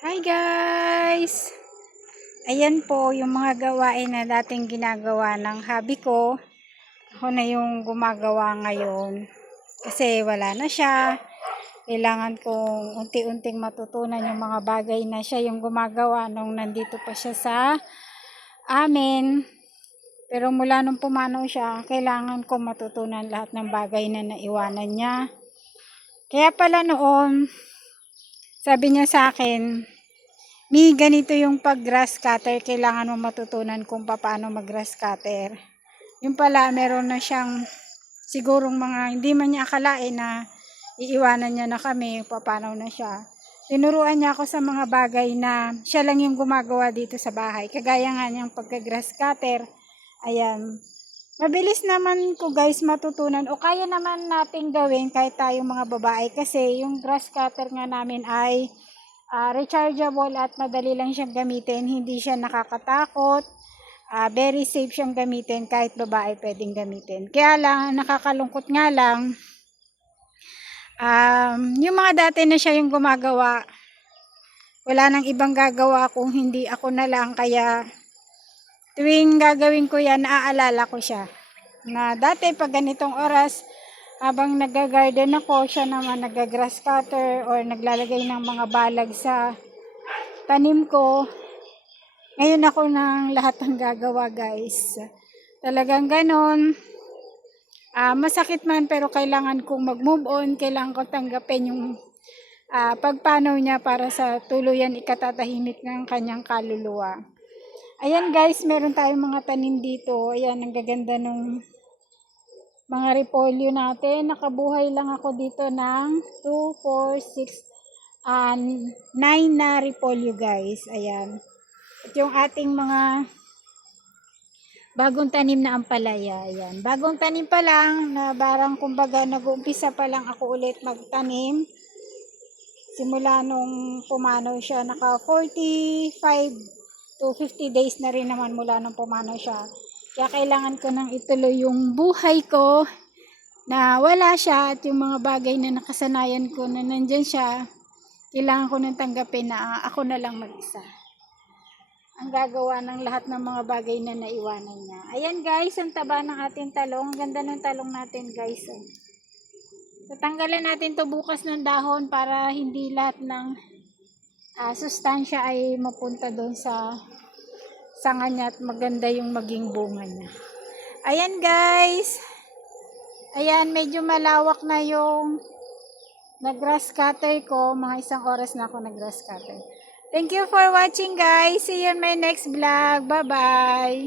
Hi guys! Ayan po yung mga gawain na dating ginagawa ng hubby ko. Ako na yung gumagawa ngayon. Kasi wala na siya. Kailangan kong unti-unting matutunan yung mga bagay na siya yung gumagawa nung nandito pa siya sa amin. Pero mula nung pumanaw siya, kailangan kong matutunan lahat ng bagay na naiwanan niya. Kaya pala noon, sabi niya sa akin, "Mi, ganito yung pag-grass cutter, kailangan mo matutunan kung paano mag-grass cutter." Yung pala, meron na siyang sigurong mga, hindi man niya akalain na iiwanan niya na kami, paano na siya. Tinuruan niya ako sa mga bagay na siya lang yung gumagawa dito sa bahay. Kagaya nga niyang pagka-grass cutter. Ayan. Mabilis naman ko guys matutunan o kaya naman nating gawin kahit tayong mga babae kasi yung grass cutter nga namin ay rechargeable at madali lang siyang gamitin, hindi siya nakakatakot, very safe siyang gamitin kahit babae pwedeng gamitin. Kaya lang nakakalungkot nga lang, yung mga dati na siya yung gumagawa, wala nang ibang gagawa kung hindi ako na lang, kaya tuwing gagawin ko yan, naaalala ko siya. Na dati pag ganitong oras, habang nag-garden ako, siya naman nag-grass cutter or naglalagay ng mga balag sa tanim ko. Ngayon ako ng lahat ng gagawa guys. Talagang ganon. Masakit man pero kailangan kong mag-move on. Kailangan ko tanggapin yung pagpanaw niya para sa tuluyan ikatatahimik ng kanyang kaluluwa. Ayan guys, meron tayong mga tanim dito. Ayan, ang gaganda nung mga repolyo natin. Nakabuhay lang ako dito ng 2, 4, 6, 9 na repolyo guys. Ayan. At yung ating mga bagong tanim na ampalaya. Ayan. Bagong tanim pa lang na barang kumbaga nag-uumpisa pa lang ako ulit magtanim. Simula nung pumanaw siya, naka 45 to 50 days na rin naman mula nung pumanaw siya. Kaya kailangan ko nang ituloy yung buhay ko na wala siya at yung mga bagay na nakasanayan ko na nandyan siya, kailangan ko nang tanggapin na ako na lang mag-isa ang gagawa ng lahat ng mga bagay na naiwanan niya. Ayan guys, ang taba ng ating talong. Ang ganda ng talong natin guys. Tatanggalan natin to bukas ng dahon para hindi lahat ng sustansya ay mapunta doon sa sanga niya at maganda yung maging bunga niya. Ayan guys. Ayan, medyo malawak na yung nag-grass cutter ko. Mga 1 oras na ako nag-grass cutter. Thank you for watching guys. See you in my next vlog. Bye-bye.